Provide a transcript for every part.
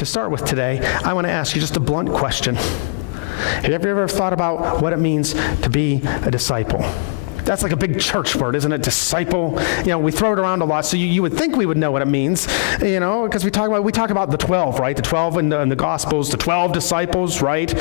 to start with today, I want to ask you just a blunt question. Have you ever thought about what it means to be a disciple? That's like a big church word, isn't it? Disciple. We throw it around a lot, so you would think we would know what it means, because we talk about the 12, right? The 12 in the Gospels, the 12 disciples, right?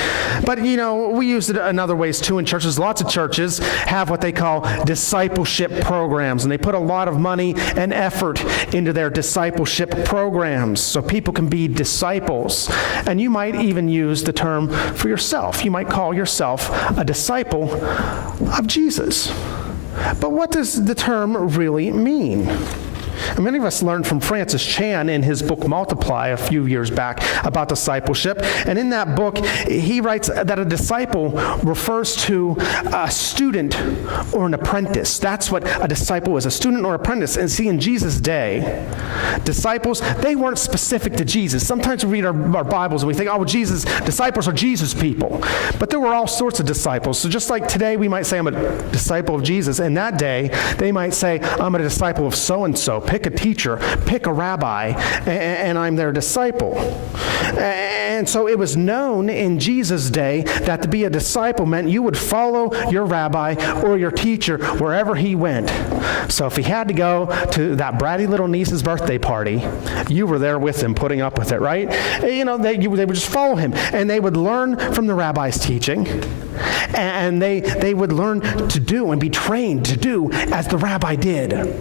But, we use it in other ways too in churches. Lots of churches have what they call discipleship programs, and they put a lot of money and effort into their discipleship programs so people can be disciples. And you might even use the term for yourself. You might call yourself a disciple of Jesus. But what does the term really mean? And many of us learned from Francis Chan in his book Multiply a few years back about discipleship. And in that book, he writes that a disciple refers to a student or an apprentice. That's what a disciple is, a student or apprentice. And see, in Jesus' day, disciples, they weren't specific to Jesus. Sometimes we read our Bibles and we think, disciples are Jesus people. But there were all sorts of disciples. So just like today we might say, I'm a disciple of Jesus. In that day, they might say, I'm a disciple of so-and-so. Pick a teacher, pick a rabbi, and I'm their disciple. And so it was known in Jesus' day that to be a disciple meant you would follow your rabbi or your teacher wherever he went. So if he had to go to that bratty little niece's birthday party, you were there with him, putting up with it, right? They would just follow him, and they would learn from the rabbi's teaching, and they would learn to do and be trained to do as the rabbi did.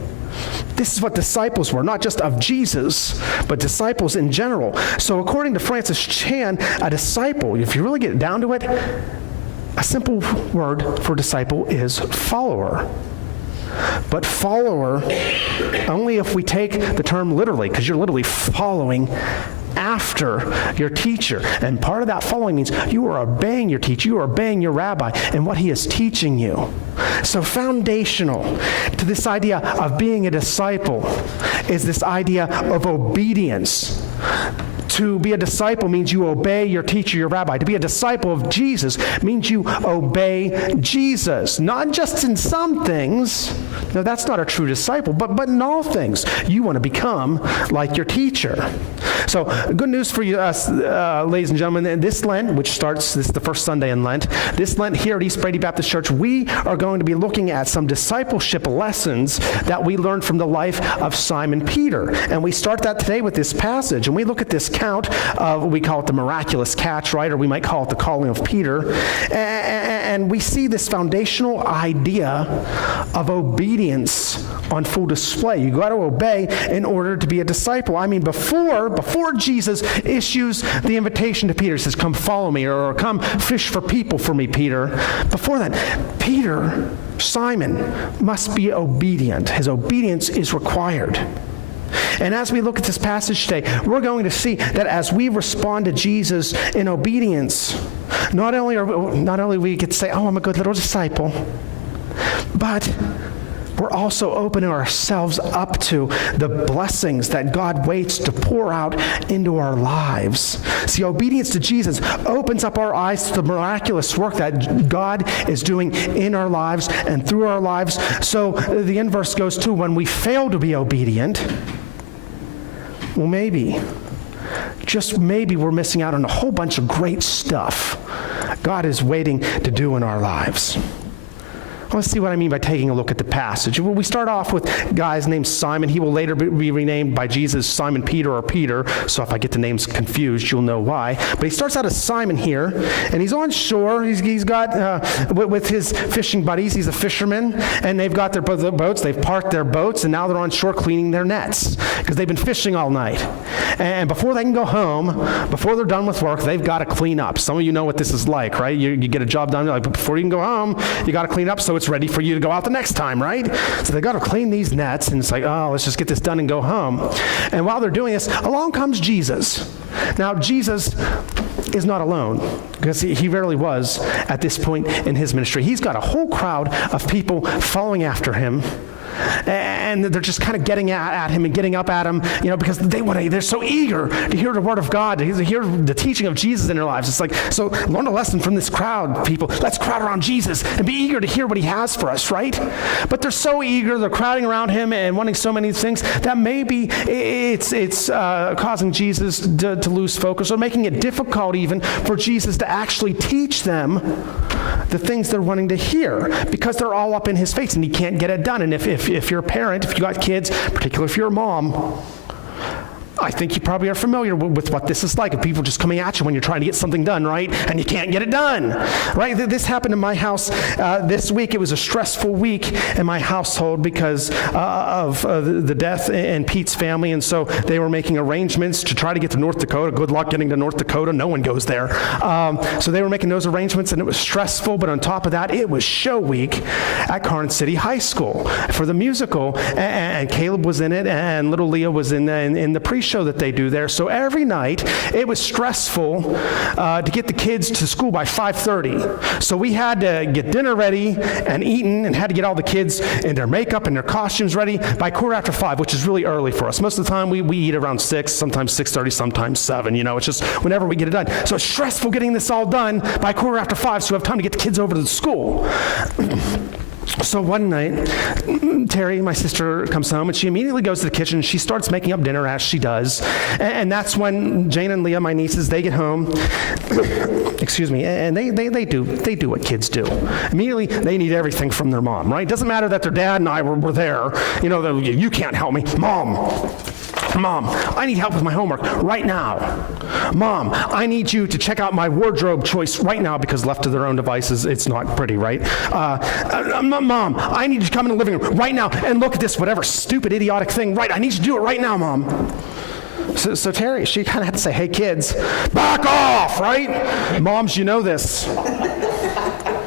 This is what disciples were, not just of Jesus, but disciples in general. So according to Francis Chan, a disciple, if you really get down to it, a simple word for disciple is follower. But follower, only if we take the term literally, because you're literally following after your teacher. And part of that following means you are obeying your teacher, you are obeying your rabbi and what he is teaching you. So foundational to this idea of being a disciple is this idea of obedience. To be a disciple means you obey your teacher, your rabbi. To be a disciple of Jesus means you obey Jesus. Not just in some things. No, that's not a true disciple, but in all things. You want to become like your teacher. So, good news for you, ladies and gentlemen. This Lent, which starts, this is the first Sunday in Lent, this Lent here at East Brady Baptist Church, we are going to be looking at some discipleship lessons that we learned from the life of Simon Peter. And we start that today with this passage. And we look at this account of, we call it the miraculous catch, right? Or we might call it the calling of Peter. And we see this foundational idea of obedience on full display. You got to obey in order to be a disciple. I mean, before Jesus issues the invitation to Peter, he says, come follow me, or come fish for people for me, Peter. Before that, Simon must be obedient. His obedience is required. And as we look at this passage today, we're going to see that as we respond to Jesus in obedience, not only we get to say, oh, I'm a good little disciple, but we're also opening ourselves up to the blessings that God waits to pour out into our lives. See, obedience to Jesus opens up our eyes to the miraculous work that God is doing in our lives and through our lives. So the inverse goes too. When we fail to be obedient, well, just maybe we're missing out on a whole bunch of great stuff God is waiting to do in our lives. Let's see what I mean by taking a look at the passage. Well, we start off with a guy named Simon. He will later be renamed by Jesus Simon Peter or Peter. So if I get the names confused, you'll know why. But he starts out as Simon here, and he's on shore. He's got, with his fishing buddies, he's a fisherman, and they've got their boats. They've parked their boats, and now they're on shore cleaning their nets because they've been fishing all night. And before they can go home, before they're done with work, they've got to clean up. Some of you know what this is like, right? You get a job done, but before you can go home, you got to clean up so it's ready for you to go out the next time, right? So they got to clean these nets, and it's like, oh, let's just get this done and go home. And while they're doing this, along comes Jesus. Now, Jesus is not alone, because he rarely was at this point in his ministry. He's got a whole crowd of people following after him. and they're just kind of getting at him and getting up at him, because they're so eager to hear the word of God, to hear the teaching of Jesus in their lives. It's like, so learn a lesson from this crowd, people. Let's crowd around Jesus and be eager to hear what he has for us, right? But they're so eager, they're crowding around him and wanting so many things that maybe it's causing Jesus to lose focus, or making it difficult even for Jesus to actually teach them the things they're wanting to hear, because they're all up in his face and he can't get it done. And if you're a parent, if you got kids, particularly if you're a mom, I think you probably are familiar with what this is like, of people just coming at you when you're trying to get something done, right? And you can't get it done, right? This happened in my house this week. It was a stressful week in my household because of the death in Pete's family, and so they were making arrangements to try to get to North Dakota. Good luck getting to North Dakota. No one goes there. So they were making those arrangements, and it was stressful, but on top of that, it was show week at Karn City High School for the musical, and Caleb was in it, and little Leah was in the pre-show that they do there. So every night it was stressful to get the kids to school by 5:30. So we had to get dinner ready and eaten, and had to get all the kids in their makeup and their costumes ready by 5:15, which is really early for us. Most of the time we eat around 6, sometimes 6:30, sometimes 7. It's just whenever we get it done. So it's stressful getting this all done by 5:15, so we have time to get the kids over to the school. So one night, Terry, my sister, comes home, and she immediately goes to the kitchen, and she starts making up dinner, as she does. And that's when Jane and Leah, my nieces, they get home. Excuse me. And they do what kids do. Immediately, they need everything from their mom, right? It doesn't matter that their dad and I were there. You can't help me. Mom, I need help with my homework right now. Mom, I need you to check out my wardrobe choice right now, because left to their own devices, it's not pretty, right? Mom, I need you to come in the living room right now and look at this whatever stupid, idiotic thing. Right, I need you to do it right now, Mom. So Terry, she kind of had to say, hey, kids, back off, right? Moms, you know this.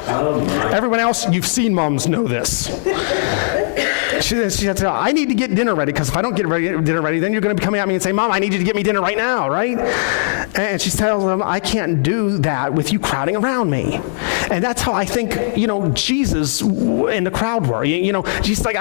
Everyone else, you've seen moms know this. She had to say, I need to get dinner ready, because if I don't get dinner ready, then you're going to be coming at me and say, Mom, I need you to get me dinner right now, right? And she tells them, I can't do that with you crowding around me. And that's how I think, Jesus in the crowd were. Jesus like,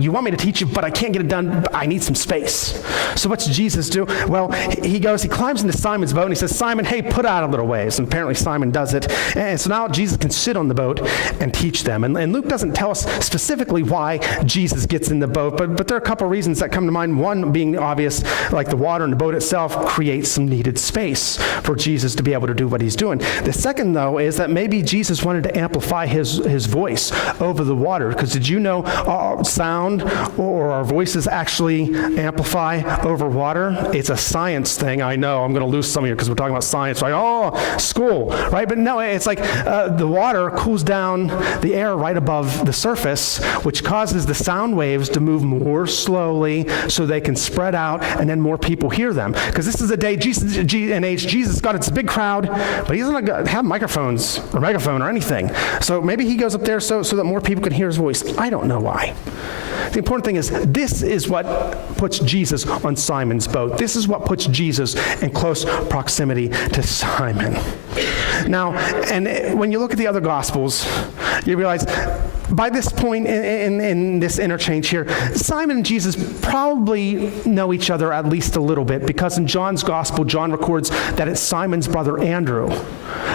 you want me to teach you, but I can't get it done. I need some space. So what's Jesus do? Well, he climbs into Simon's boat, and he says, Simon, hey, put out a little ways. And apparently Simon does it. And so now Jesus can sit on the boat and teach them. And Luke doesn't tell us specifically why Jesus gets in the boat, but there are a couple reasons that come to mind. One being obvious, like the water in the boat itself creates some needed space for Jesus to be able to do what he's doing. The second, though, is that maybe Jesus wanted to amplify his voice over the water, because did you know our sound or our voices actually amplify over water? It's a science thing. I know I'm going to lose some of you because we're talking about science, right? Oh, school, right? But no, it's like the water cools down the air right above the surface, which causes the sound waves to move more slowly so they can spread out, and then more people hear them. Because this is a day, Jesus got its big crowd, but he doesn't have microphones or megaphone or anything. So maybe he goes up there so that more people can hear his voice. I don't know why. The important thing is, this is what puts Jesus on Simon's boat. This is what puts Jesus in close proximity to Simon. Now, and when you look at the other Gospels, you realize by this point in this interchange here, Simon and Jesus probably know each other at least a little bit, because in John's Gospel, John records that it's Simon's brother Andrew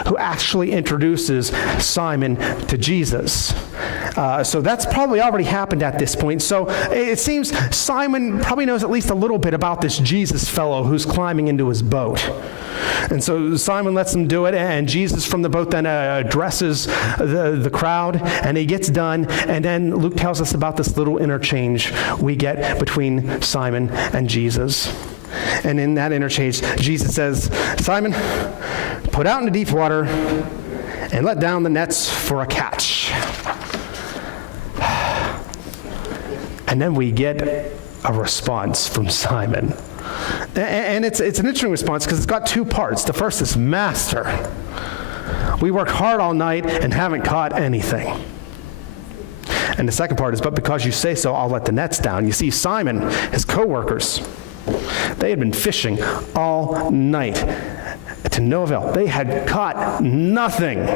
who actually introduces Simon to Jesus. So that's probably already happened at this point. So it seems Simon probably knows at least a little bit about this Jesus fellow who's climbing into his boat. And so Simon lets him do it, and Jesus from the boat then addresses the crowd, and he gets done, and then Luke tells us about this little interchange we get between Simon and Jesus. And in that interchange, Jesus says, Simon, put out into deep water and let down the nets for a catch. And then we get a response from Simon. And it's an interesting response because it's got two parts. The first is, Master, we worked hard all night and haven't caught anything. And the second part is, but because you say so, I'll let the nets down. You see, Simon, his co-workers, they had been fishing all night to no avail. They had caught nothing.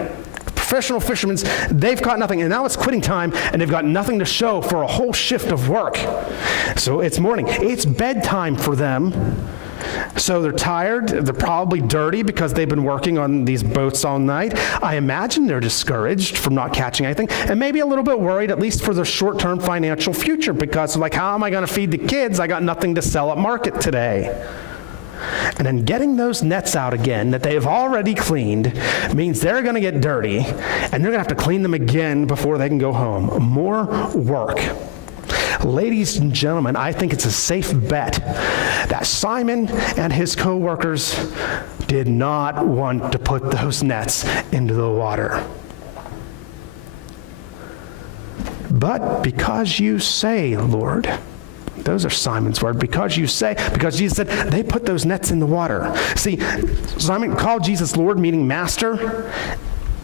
professional fishermen, they've caught nothing, and now it's quitting time, and they've got nothing to show for a whole shift of work. So it's morning. It's bedtime for them. So they're tired. They're probably dirty because they've been working on these boats all night. I imagine they're discouraged from not catching anything, and maybe a little bit worried, at least for their short-term financial future, because like, how am I going to feed the kids? I got nothing to sell at market today. And then getting those nets out again that they've already cleaned means they're going to get dirty, and they're going to have to clean them again before they can go home. More work. Ladies and gentlemen, I think it's a safe bet that Simon and his co-workers did not want to put those nets into the water. But because you say, Lord, those are Simon's words, because you say, because Jesus said, they put those nets in the water. See, Simon called Jesus Lord, meaning master,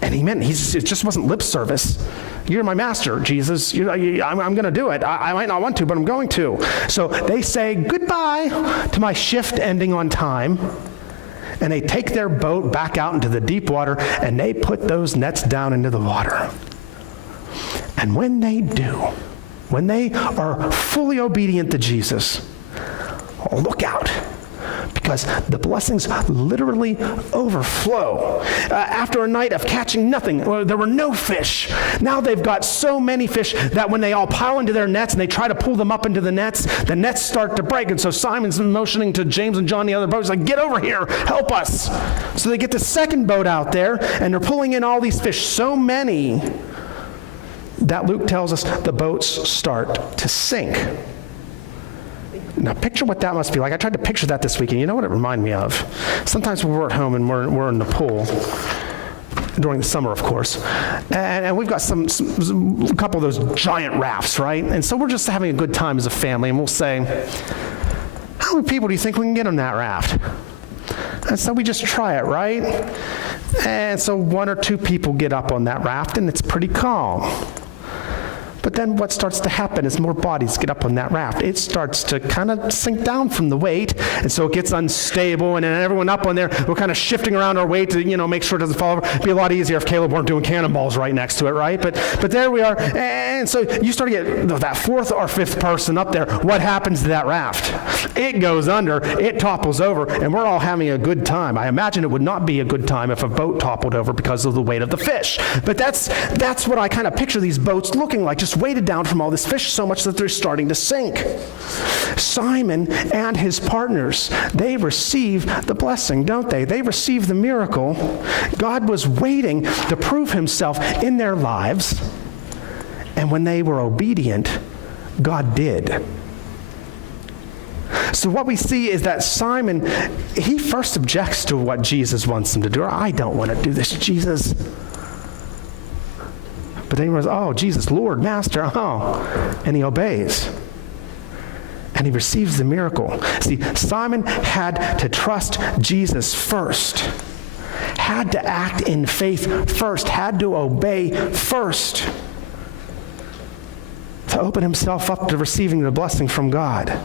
and he meant, it just wasn't lip service. You're my master, Jesus. I'm going to do it. I might not want to, but I'm going to. So they say goodbye to my shift ending on time, and they take their boat back out into the deep water, and they put those nets down into the water. And when they do, when they are fully obedient to Jesus, look out. Because the blessings literally overflow. After a night of catching nothing, there were no fish. Now they've got so many fish that when they all pile into their nets and they try to pull them up into the nets start to break. And so Simon's motioning to James and John, the other boats, like, get over here, help us. So they get the second boat out there, and they're pulling in all these fish, so many that Luke tells us the boats start to sink. Now, picture what that must be like. I tried to picture that this weekend. You know what it reminded me of? Sometimes we're at home and we're in the pool, during the summer, of course, and we've got a couple of those giant rafts, right? And so we're just having a good time as a family, and we'll say, how many people do you think we can get on that raft? And so we just try it, right? And so one or two people get up on that raft, and it's pretty calm. But then what starts to happen is more bodies get up on that raft. It starts to kind of sink down from the weight, and so it gets unstable, and then everyone up on there, we're kind of shifting around our weight to, make sure it doesn't fall over. It'd be a lot easier if Caleb weren't doing cannonballs right next to it, right? But there we are, and so you start to get that fourth or fifth person up there. What happens to that raft? It goes under, it topples over, and we're all having a good time. I imagine it would not be a good time if a boat toppled over because of the weight of the fish. But that's what I kind of picture these boats looking like, just weighted down from all this fish so much that they're starting to sink. Simon and his partners, they receive the blessing, don't they? They receive the miracle. God was waiting to prove himself in their lives, and when they were obedient, God did. So what we see is that Simon, he first objects to what Jesus wants him to do. I don't want to do this, Jesus. But then he goes, oh, Jesus, Lord, Master, and he obeys. And he receives the miracle. See, Simon had to trust Jesus first, had to act in faith first, had to obey first to open himself up to receiving the blessing from God.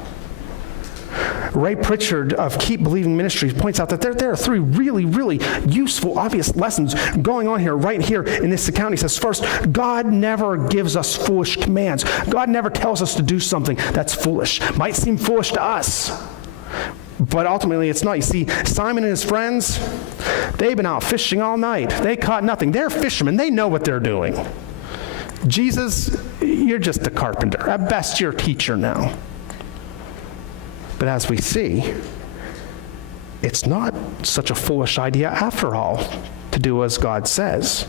Ray Pritchard of Keep Believing Ministries points out that there are three really, really useful, obvious lessons going on here, right here in this account. He says, first, God never gives us foolish commands. God never tells us to do something that's foolish. Might seem foolish to us, but ultimately it's not. You see, Simon and his friends, they've been out fishing all night. They caught nothing. They're fishermen. They know what they're doing. Jesus, you're just a carpenter. At best, you're a teacher now. But as we see, it's not such a foolish idea after all to do as God says.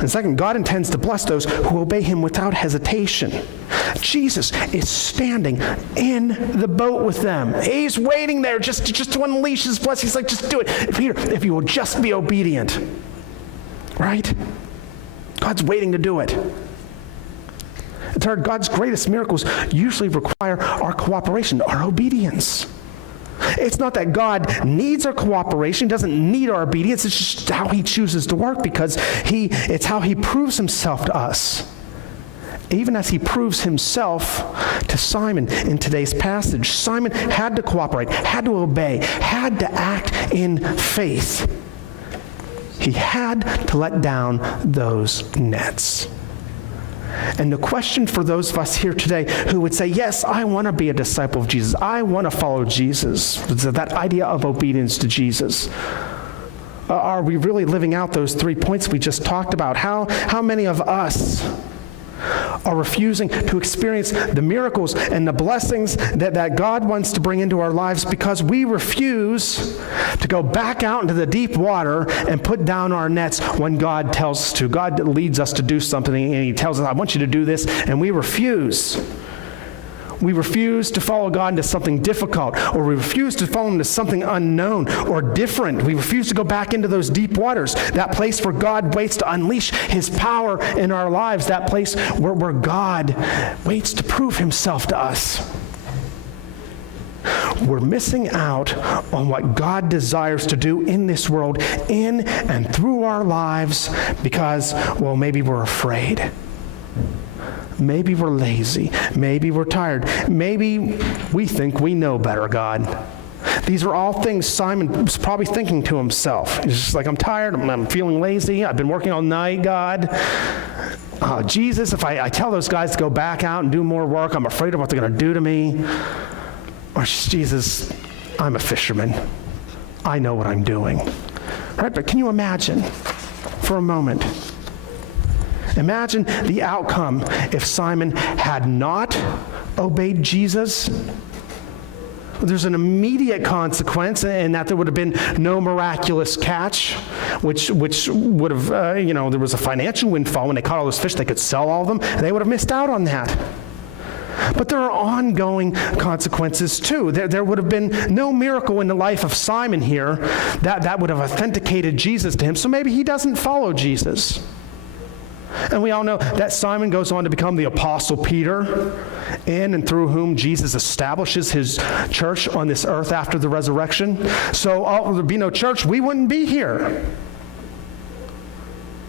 And second, God intends to bless those who obey him without hesitation. Jesus is standing in the boat with them. He's waiting there just to unleash his blessing. He's like, just do it. Peter, if you will just be obedient. Right? God's waiting to do it. Third, God's greatest miracles usually require our cooperation, our obedience. It's not that God needs our cooperation, doesn't need our obedience, it's just how he chooses to work, because it's how he proves himself to us. Even as he proves himself to Simon in today's passage. Simon had to cooperate, had to obey, had to act in faith. He had to let down those nets. And the question for those of us here today who would say, yes, I want to be a disciple of Jesus. I want to follow Jesus. That idea of obedience to Jesus. Are we really living out those 3 points we just talked about? How many of us are refusing to experience the miracles and the blessings that God wants to bring into our lives because we refuse to go back out into the deep water and put down our nets when God tells us to. God leads us to do something, and he tells us, I want you to do this, and we refuse. We refuse to follow God into something difficult, or we refuse to follow him into something unknown or different. We refuse to go back into those deep waters, that place where God waits to unleash his power in our lives, that place where God waits to prove himself to us. We're missing out on what God desires to do in this world, in and through our lives, because, well, maybe we're afraid. Maybe we're lazy. Maybe we're tired. Maybe we think we know better, God. These are all things Simon was probably thinking to himself. He's just like, I'm tired. I'm feeling lazy. I've been working all night, God. Jesus, if I tell those guys to go back out and do more work, I'm afraid of what they're going to do to me. Or Jesus, I'm a fisherman. I know what I'm doing. Right? But can you imagine for a moment? Imagine the outcome if Simon had not obeyed Jesus. There's an immediate consequence in that there would have been no miraculous catch, which would have, there was a financial windfall. When they caught all those fish, they could sell all of them, and they would have missed out on that. But there are ongoing consequences too. There would have been no miracle in the life of Simon here that would have authenticated Jesus to him, so maybe he doesn't follow Jesus. And we all know that Simon goes on to become the Apostle Peter, in and through whom Jesus establishes his church on this earth after the resurrection. So there'd be no church, we wouldn't be here.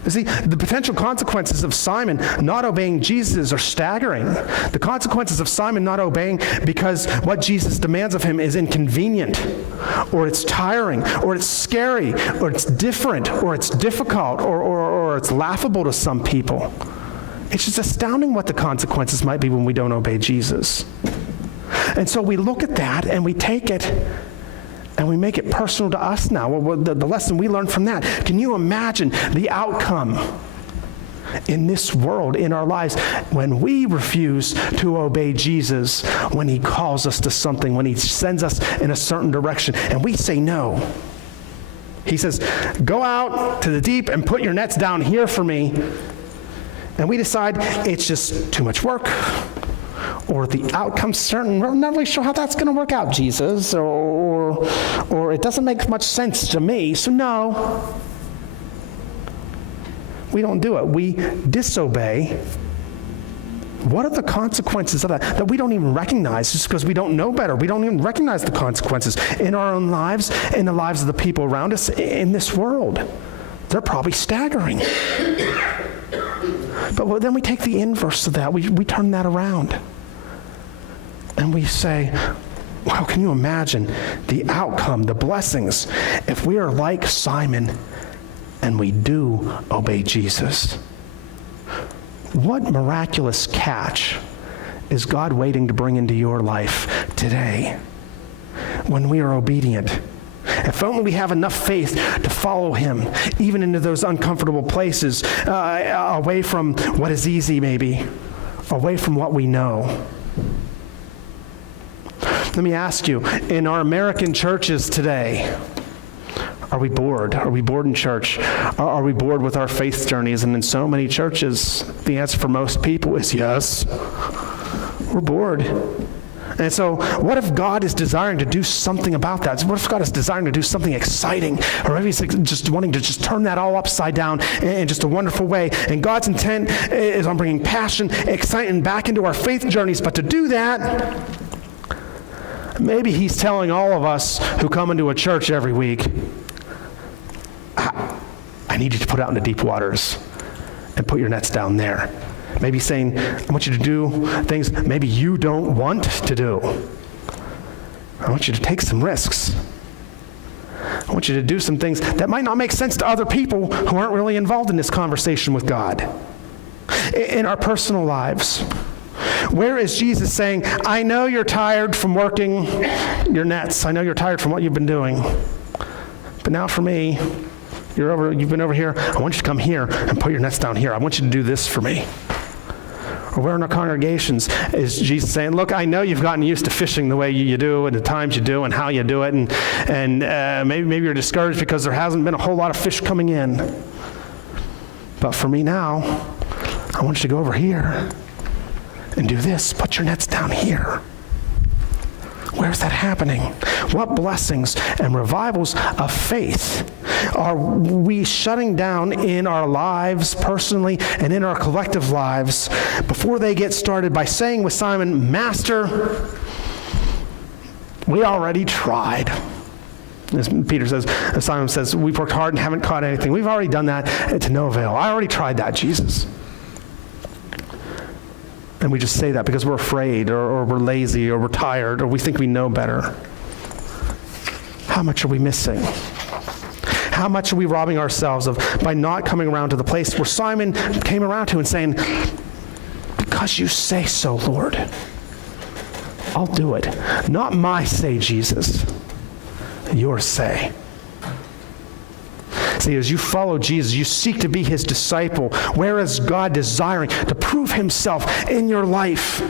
You see, the potential consequences of Simon not obeying Jesus are staggering. The consequences of Simon not obeying because what Jesus demands of him is inconvenient, or it's tiring, or it's scary, or it's different, or it's difficult, or it's laughable to some people. It's just astounding what the consequences might be when we don't obey Jesus. And so we look at that and we take it and we make it personal to us now. Well, the lesson we learned from that. Can you imagine the outcome in this world, in our lives, when we refuse to obey Jesus, when he calls us to something, when he sends us in a certain direction, and we say no? He says, go out to the deep and put your nets down here for me. And we decide it's just too much work, or the outcome's certain. We're not really sure how that's going to work out, Jesus, or it doesn't make much sense to me, so no. We don't do it. We disobey. What are the consequences of that we don't even recognize just because we don't know better? We don't even recognize the consequences in our own lives, in the lives of the people around us, in this world. They're probably staggering. But then we take the inverse of that. We turn that around. And we say, wow, can you imagine the outcome, the blessings, if we are like Simon and we do obey Jesus? What miraculous catch is God waiting to bring into your life today when we are obedient? If only we have enough faith to follow him, even into those uncomfortable places, away from what is easy maybe, away from what we know. Let me ask you, in our American churches today, are we bored? Are we bored in church? Are we bored with our faith journeys? And in so many churches, the answer for most people is yes. We're bored. And so what if God is desiring to do something about that? What if God is desiring to do something exciting? Or maybe he's just wanting to just turn that all upside down in just a wonderful way. And God's intent is on bringing passion, excitement back into our faith journeys. But to do that, maybe he's telling all of us who come into a church every week, I need you to put out into deep waters and put your nets down there. Maybe saying, I want you to do things maybe you don't want to do. I want you to take some risks. I want you to do some things that might not make sense to other people who aren't really involved in this conversation with God. In our personal lives, where is Jesus saying, I know you're tired from working your nets. I know you're tired from what you've been doing. But now for me, you've been over here. I want you to come here and put your nets down here. I want you to do this for me. Or where in our congregations is Jesus saying, look, I know you've gotten used to fishing the way you do and the times you do and how you do it, and maybe you're discouraged because there hasn't been a whole lot of fish coming in. But for me now, I want you to go over here and do this. Put your nets down here. Where's that happening? What blessings and revivals of faith are we shutting down in our lives personally and in our collective lives before they get started by saying with Simon, Master, we already tried. As Simon says, we've worked hard and haven't caught anything. We've already done that to no avail. I already tried that, Jesus. And we just say that because we're afraid or we're lazy or we're tired or we think we know better. How much are we missing? How much are we robbing ourselves of by not coming around to the place where Simon came around to and saying, because you say so, Lord, I'll do it. Not my say, Jesus, your say. See, as you follow Jesus, you seek to be his disciple, whereas God desiring to prove himself in your life.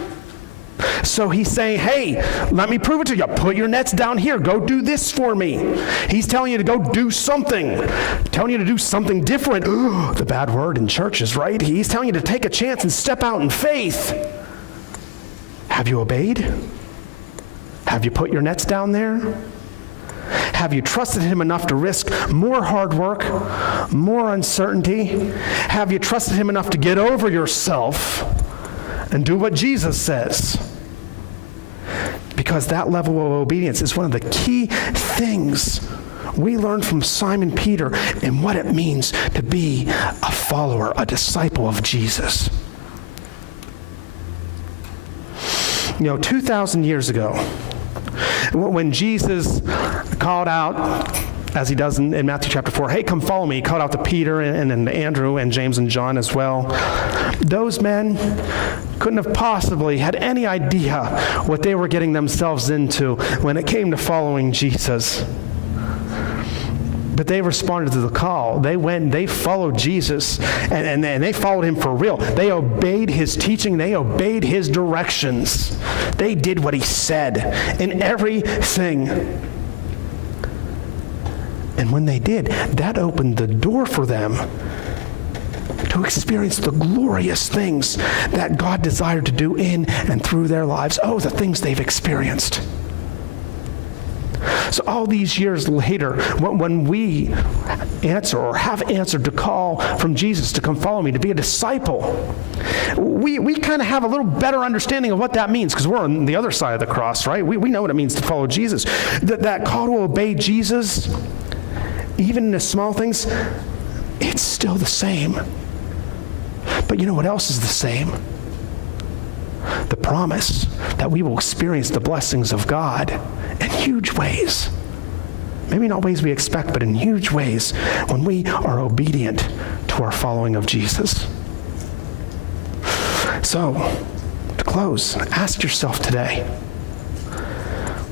So he's saying, hey, let me prove it to you. Put your nets down here. Go do this for me. He's telling you to go do something. Telling you to do something different. The bad word in churches, right? He's telling you to take a chance and step out in faith. Have you obeyed? Have you put your nets down there? Have you trusted him enough to risk more hard work, more uncertainty? Have you trusted him enough to get over yourself and do what Jesus says? Because that level of obedience is one of the key things we learn from Simon Peter and what it means to be a follower, a disciple of Jesus. 2,000 years ago, when Jesus called out, as he does in Matthew chapter 4, hey, come follow me. He called out to Peter and Andrew and James and John as well. Those men couldn't have possibly had any idea what they were getting themselves into when it came to following Jesus. But they responded to the call. They went, they followed Jesus, and they followed him for real. They obeyed his teaching. They obeyed his directions. They did what he said in everything. And when they did, that opened the door for them to experience the glorious things that God desired to do in and through their lives. Oh, the things they've experienced. So all these years later, when we answer or have answered the call from Jesus to come follow me, to be a disciple, we kind of have a little better understanding of what that means because we're on the other side of the cross, right? We know what it means to follow Jesus. That call to obey Jesus, even in the small things, it's still the same. But you know what else is the same? The promise that we will experience the blessings of God in huge ways. Maybe not ways we expect, but in huge ways when we are obedient to our following of Jesus. So, to close, ask yourself today,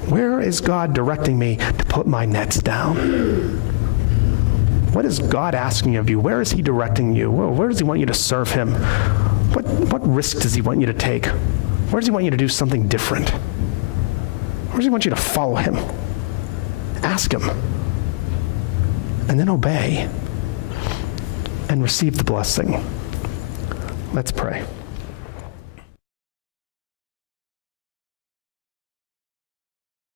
where is God directing me to put my nets down? What is God asking of you? Where is he directing you? Where does he want you to serve him? What risk does he want you to take? Where does he want you to do something different? Where does he want you to follow him? Ask him. And then obey and receive the blessing. Let's pray.